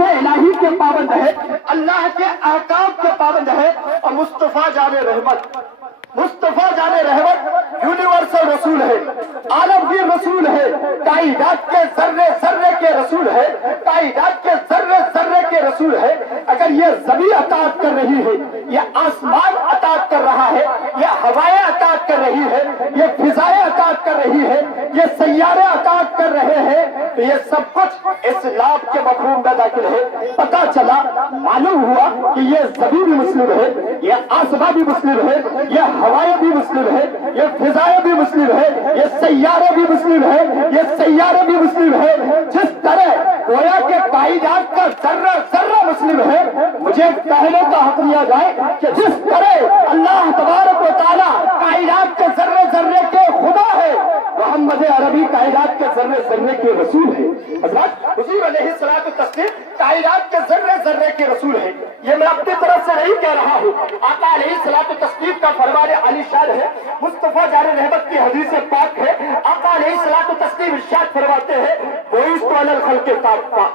कलाम इलाही के पाबंद है, अल्लाह के अहकाम के पाबंद है। और मुस्तफा जाने रहमत, मुस्तफा जाने रहमत यूनिवर्सल रसूल है, आलमगीर रसूल है, कायनात के जर्रे जर्रे के रसूल है, कायनात के जर्रे जर्रे के रसूल है। अगर ये ज़मीन अताअत कर रही है, ये आसमान अताअत कर रहा है, ये हवाएं अताअत कर रही है, ये फिजाएं अताअत कर रही है, ये सैयारे अताअत कर रहे हैं, तो ये सब कुछ इस्लाम के मफहूम में दाखिल है। पता चला, मालूम हुआ कि ये ज़मीन भी मुस्लिम है, ये आसमान भी मुस्लिम है, ये हवाएं भी मुस्लिम है, ये फिजाएं भी मुस्लिम है, ये सैयारे भी मुस्लिम है, ये सैयारे भी मुस्लिम है। जिस तरह गोया के कायनात का जर्रा जर्रा मुस्लिम है, मुझे कहने का हक दिया जाए कि जिस तरह अल्लाह तबारक व तआला कायनात के जर्रे जर्रे के खुदा है, मोहम्मद अरबी कायनात के जर्रे जर्रे के रसूल है। हज़रत हुज़ूर अलैहिस्सलातु वस्सलाम कायनात के जर्रे जर्रे के रसूल है। ये मैं अपनी तरफ से नहीं कह रहा हूँ, आका अलैहिस्सलातु वस्सलाम का फरमान आलिशान है, मुस्तफा जाने रहमत की हदीस पाक है। आका अलैहिस्सलातु वस्सलाम इरशाद फरमाते हैं, बुइस्तु अलल खल्क़ि काफ़ा,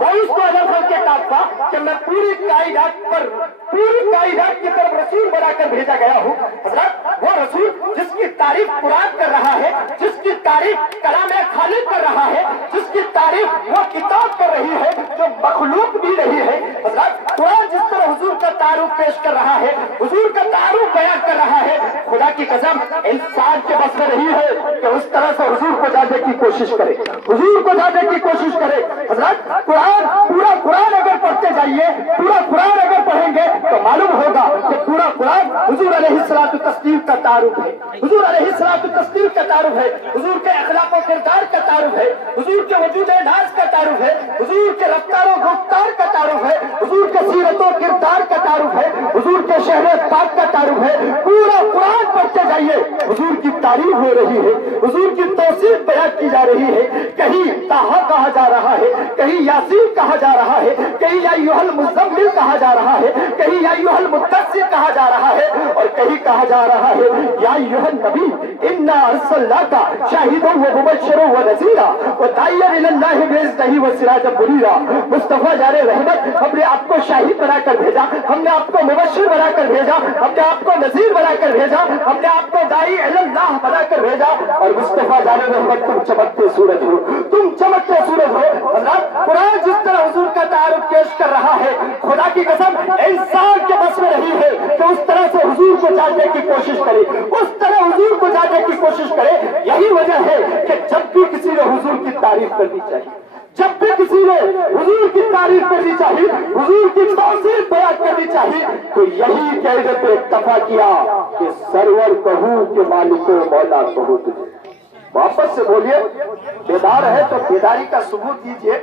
बुइस्तु अलल खल्क़ि काफ़ा, कि मैं पूरी कायनात पर, पूरी कायनात की तरफ रसूल बनाकर भेजा गया हूँ। हज़रत वो रसूल जिसकी तारीफ कुरान कर रहा है, जिसकी तारीफ कलाम खालिक कर रहा है, जिसकी तारीफ वो किताब कर रही है जो मखलूक भी नहीं है। हज़रत कुरान जिस तरह हुजूर का तारुफ पेश कर रहा है, हुजूर का तारुफ बयान कर रहा है, खुदा की कसम इंसान के बस में नहीं है कि उस तरह से हुजूर को जानने की कोशिश करे, हुजूर को जानने की कोशिश करे। हज़रत कुरान, पूरा कुरान अगर पढ़ते जाइए, पूरा कुरान अगर पढ़ेंगे तो मालूम होगा कि पूरा कुरान हुजूर अलैहिस्सलातु वस्सलाम का तारुफ है, हुजूर अलैहिस्सलातु वस्सलाम का तारुफ है, हुजूर के अखलाक और किरदार का तारुफ है, हुजूर के वजूद नाज का तारुफ है, हुजूर के रफ्तार और गुफ्तार का तारुफ है, हुजूर के सीरत और किरदार का तारुफ है, हुजूर के शहर पाक का तारुफ है। पूरा कुरान पढ़ते जाइए, हुजूर की तारीफ हो रही है, हुजूर की तौसीफ बयान की जा रही है। कहीं ताहा कहा जा रहा है, कहीं यासीन कहा जा रहा है, कहीं या अय्युहल मुज़म्मिल कहा जा रहा है, कहीं या अय्युहल मुद्दस्सिर कहा जा रहा है, और कहीं कहा जा रहा है या अय्युहन नबी इन्ना अर्सलनाका शाहिदन व मुबश्शिरन व नज़ीरा व दाइयन इलल्लाहि बिइज़्निही व सिराजन मुनीरा। मुस्तफा जाने रहमत, हमने आपको शाहिद बनाकर भेजा, हमने आपको मुबश्शिर बनाकर भेजा, हमने आपको नज़ीर बनाकर भेजा, हमने आपको दाई इलल्लाह बनाकर भेजा। और मुस्तफा जाने रहमत, तुम चमकते सूरज हो, तुम चमकते सूरज हो। हज़रत कुरान जिस तरह हुजूर का तारुफ पेश कर रहा है, खुदा की कसम इंसान के बस में नहीं है कि उस तरह से हुजूर को जानने की कोशिश करे, उस तरह हुजूर को जानने की कोशिश करे। यही वजह है कि जब भी किसी ने हुजूर की तारीफ करनी चाहिए, जब भी किसी ने हुजूर की तारीफ करनी चाहिए, हुजूर की तौसीफ बयान करनी चाहिए, तो यही कहने पे इत्तफा किया कि सरवर कहूँ कि मालिको मौला कहूँ तुझे। वापस से बोलिए, बेदार है तो बेदारी का सबूत दीजिए।